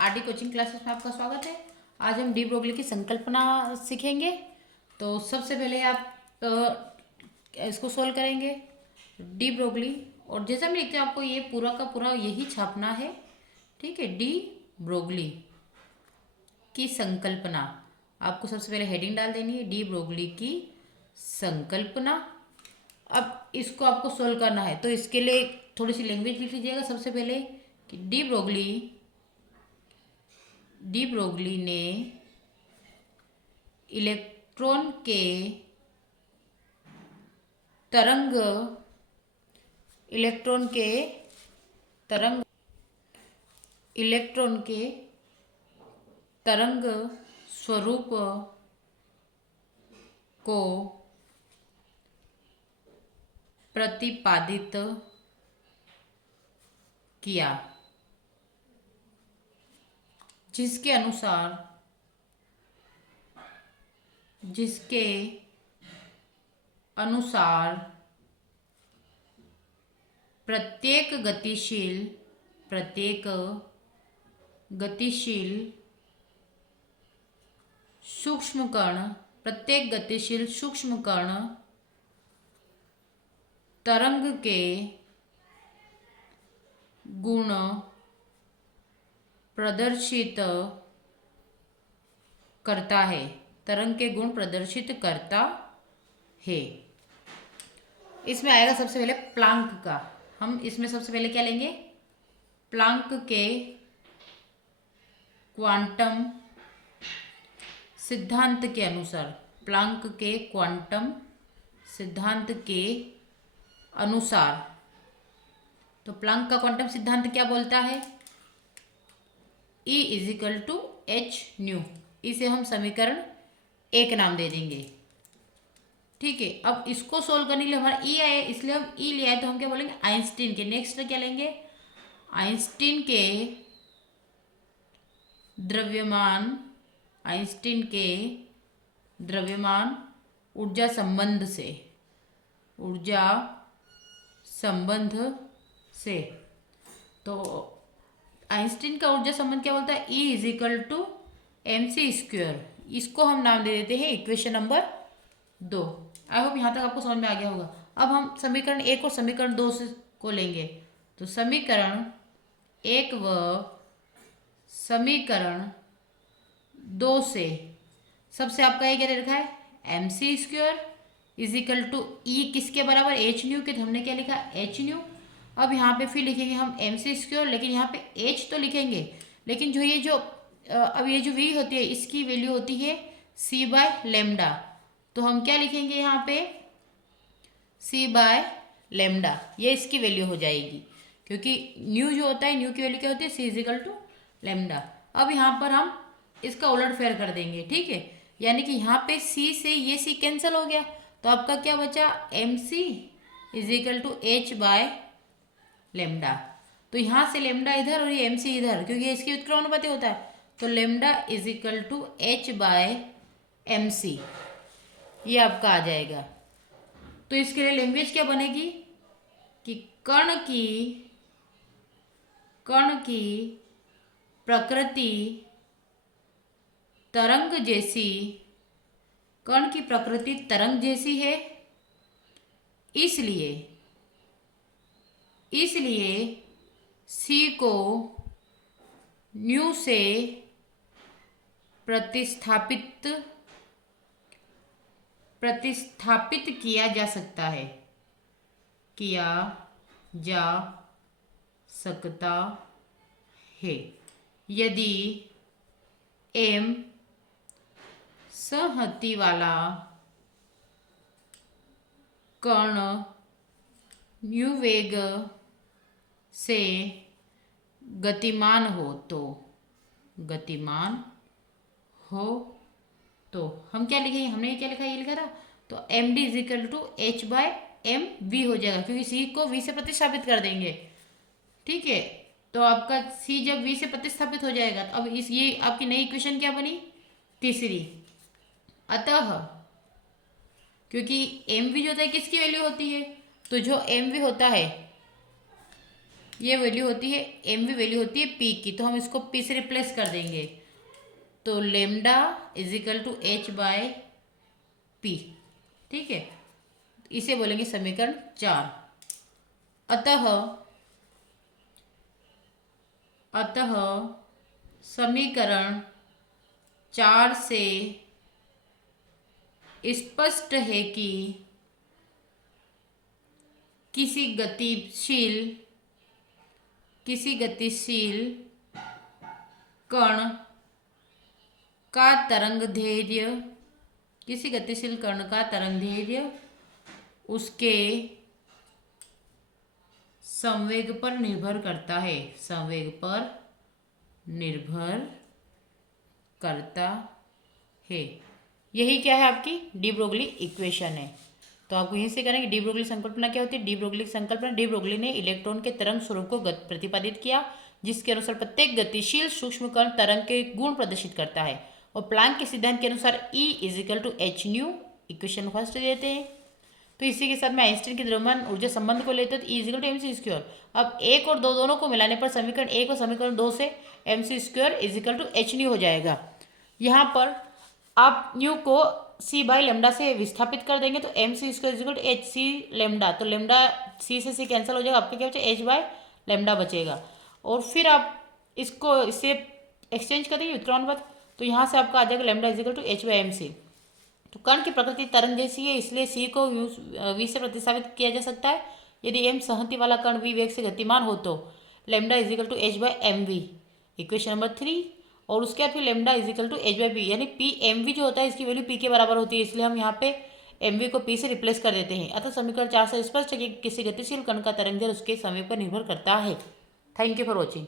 RD coaching classes में आपका स्वागत है। आज हम डी ब्रोगली की संकल्पना सीखेंगे। तो सबसे पहले आप इसको सोल्व करेंगे डी ब्रोगली। और जैसा मैं लिखते हैं आपको ये पूरा का पूरा यही छापना है। ठीक है, डी ब्रोगली की संकल्पना। आपको सबसे पहले हेडिंग डाल देनी है, डी ब्रोगली की संकल्पना। अब इसको आपको सोल्व करना है तो इसके लिए थोड़ी सी लैंग्वेज लिख लीजिएगा। सबसे पहले कि डी ब्रोगली ने इलेक्ट्रॉन के तरंग इलेक्ट्रॉन के तरंग इलेक्ट्रॉन के तरंग स्वरूप को प्रतिपादित किया, जिसके अनुसार प्रत्येक गतिशील सूक्ष्म कण तरंग के गुण प्रदर्शित करता है। इसमें आएगा सबसे पहले प्लांक का। हम इसमें सबसे पहले क्या लेंगे? प्लांक के क्वांटम सिद्धांत के अनुसार तो प्लांक का क्वांटम सिद्धांत क्या बोलता है? E is equal to h nu. इसे हम समीकरण 1 नाम दे देंगे। ठीक है, अब इसको सोल्व करने के लिए हमारा ई आया, इसलिए हम ई ले आए तो हम क्या बोलेंगे? आइंस्टीन के। नेक्स्ट क्या लेंगे? आइंस्टीन के द्रव्यमान ऊर्जा संबंध से। तो आइंस्टीन का ऊर्जा संबंध क्या बोलता है? E is equal to mc²। इसको हम नाम दे देते हैं इक्वेशन नंबर 2। आई होप यहाँ तक आपको समझ में आ गया होगा। अब हम समीकरण 1 और समीकरण 2 को लेंगे। तो समीकरण 1 व समीकरण 2 से सबसे आपका ये क्या दे रखा है? mc² इजिकल टू ई किसके बराबर? एच न्यू के। तो हमने क्या लिखा? H new. अब यहाँ पे फिर लिखेंगे हम mc², लेकिन यहाँ पे एच तो लिखेंगे, लेकिन अब ये जो v होती है इसकी वैल्यू होती है c/λ। तो हम क्या लिखेंगे यहाँ पे? c/λ। ये इसकी वैल्यू हो जाएगी, क्योंकि न्यू जो होता है, न्यू की वैल्यू क्या होती है? c equal to λ। अब यहाँ पर हम इसका उलट फेर कर देंगे। ठीक है, यानी कि यहाँ पे c से ये c कैंसिल हो गया, तो आपका क्या बचा? mc is equal to h/λ। तो यहाँ से लैम्डा इधर और ये mc इधर, क्योंकि ये इसकी व्युत्क्रमानुपाती होता है। तो लैम्डा इजिकल टू h/mc ये आपका आ जाएगा। तो इसके लिए लैंग्वेज क्या बनेगी कि कण की प्रकृति तरंग जैसी है, इसलिए c को न्यू से प्रतिस्थापित किया जा सकता है यदि m संहति वाला कण न्यू वेग से गतिमान हो तो हम क्या लिखेंगे? हमने क्या लिखा? ये लिखा था। तो md इजिकल टू h/mv हो जाएगा, क्योंकि c को v से प्रतिस्थापित कर देंगे। ठीक है, तो आपका c जब v से प्रतिस्थापित हो जाएगा तो अब ये आपकी नई इक्वेशन क्या बनी? तीसरी। अतः क्योंकि mv जो होता है किसकी वैल्यू होती है? तो जो mv होता है ये वैल्यू होती है एम वी, वैल्यू होती है पी की, तो हम इसको पी से रिप्लेस कर देंगे। तो lambda is equal to h by p. ठीक है, इसे बोलेंगे समीकरण 4। अतः अतः समीकरण 4 से स्पष्ट है कि किसी गतिशील कण का तरंग दैर्ध्य, किसी गतिशील कण का तरंग दैर्ध्य उसके संवेग पर निर्भर करता है, संवेग पर निर्भर करता है। यही क्या है, आपकी डी ब्रोगली इक्वेशन है। तो आपको यहीं से करेंगे डी ब्रोगली संकल्पना क्या होती है। डी ब्रोगली संकल्पना, डी ब्रोगली ने इलेक्ट्रॉन के तरंग स्वरूप को प्रतिपादित किया, जिसके अनुसार प्रत्येक गतिशील सूक्ष्म कण तरंग के गुण प्रदर्शित करता है। और प्लांक के सिद्धांत के अनुसार E is equal to h nu, equation first देते हैं। तो इसी के साथ में आइंस्टीन के द्रव्यमान ऊर्जा संबंध को लेते हैं, तो E is equal to m c square. अब 1 और 2 दोनों को मिलाने पर समीकरण 1 और समीकरण 2 से m c square is equal to h nu हो जाएगा। यहाँ पर आप न्यू को सी बाई लेमडा से विस्थापित कर देंगे, तो m c square is equal to h c lambda, तो लेमडा सी से सी कैंसिल हो जाएगा, आपके क्या बचेगा, एच बाय लेमडा बचेगा। और फिर आप इसको इससे एक्सचेंज कर देंगे व्युत्क्रमानुपात, तो यहाँ से आपका आ जाएगा lambda is equal to h by m c. तो कण की प्रकृति तरंग जैसी है, इसलिए सी को वी से प्रतिस्थापित किया जा सकता है। यदि एम संहति वाला कण वी वेग से गतिमान हो तो lambda is equal to h by m v, equation number 3। और उसके बाद फिर lambda is equal to h by p, यानी पी एम वी जो होता है इसकी वैल्यू पी के बराबर होती है, इसलिए हम यहाँ पे एम वी को पी से रिप्लेस कर देते हैं। अतः समीकरण 4 से स्पष्ट है कि किसी गतिशील कण का तरंग दैर्ध्य उसके समय पर निर्भर करता है। Thank you for watching.